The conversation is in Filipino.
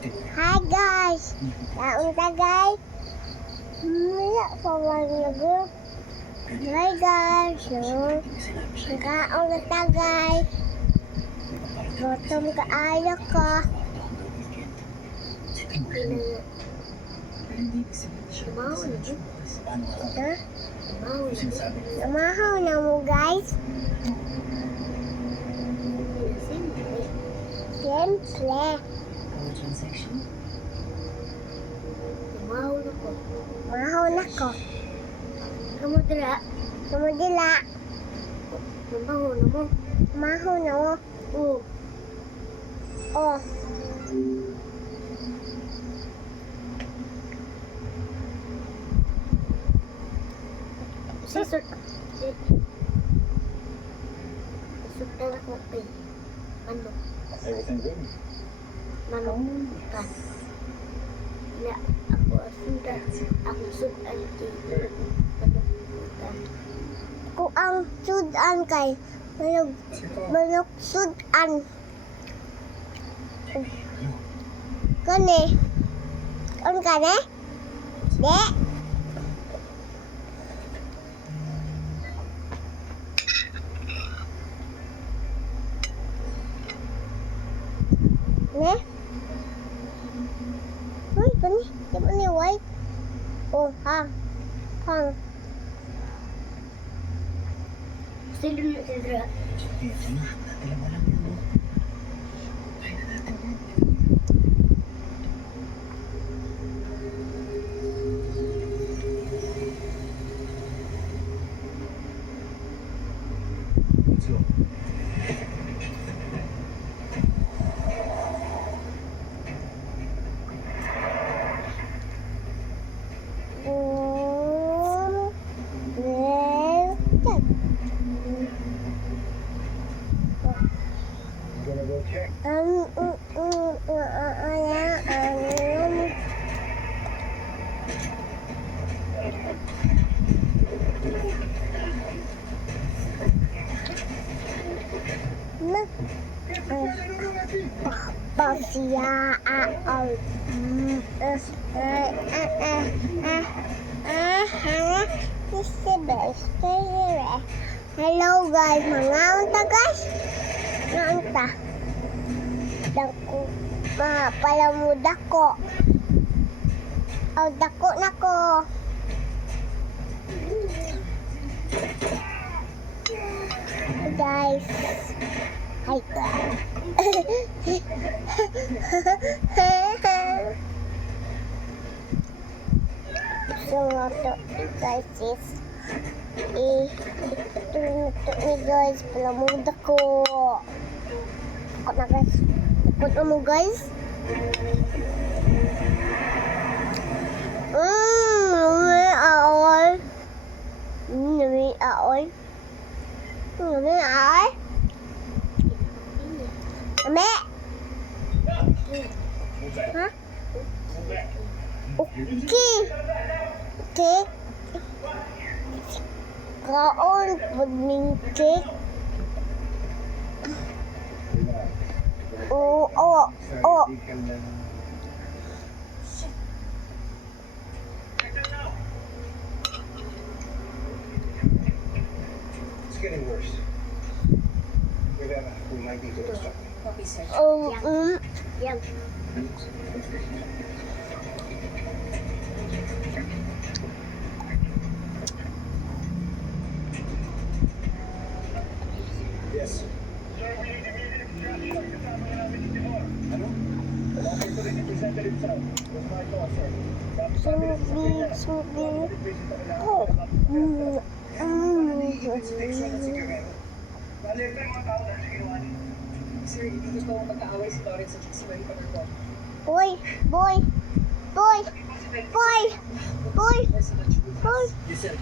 Hi guys! Kaon ta guys! Wala pa wala. Hi guys! So, kaon na ta guys! Gutom kaayo ko. Namahaw na mo guys. Siyempre. Namahaw na ko. Kamudila. Kamudila. Namahaw na mo. Namahaw na mo. Oo. Oh. Susut. Susut ako pa. Manok. Everything good? Manok. Kan. Ya, aku sudah. Aku sudah Very good. manok. Kan. Aku ang sudan kay manok. Manok sudan. Kani. Kan kani? Dek. Ne? Uy, pani. Di ba ni white? Oh, hang. Hang. Sino na sila? Ito na. Dalawa lang yun, no? Kaya na natin. Let's go. You gonna go check? Hello guys, mga unta guys. Mga unta. Dako, palamu dako. Oh, dako na ko. Hi guys. Hi guys. So, ito guys is ito ni guys, palamuda ko. Takot na guys. Takot na mo guys. Nami aoy. Nami aoy. Nami aoy. Nami. Ha? Okay. Okay. Kaon pagmingke. Oh. It's getting worse. We might need to do something. Yum. Yes. Ano? Subi. Oh. Sir, hindi gusto kong magkaaway si Lawrence at si Marie Patercon. Boy. Personal Boy. truth. Boy. You said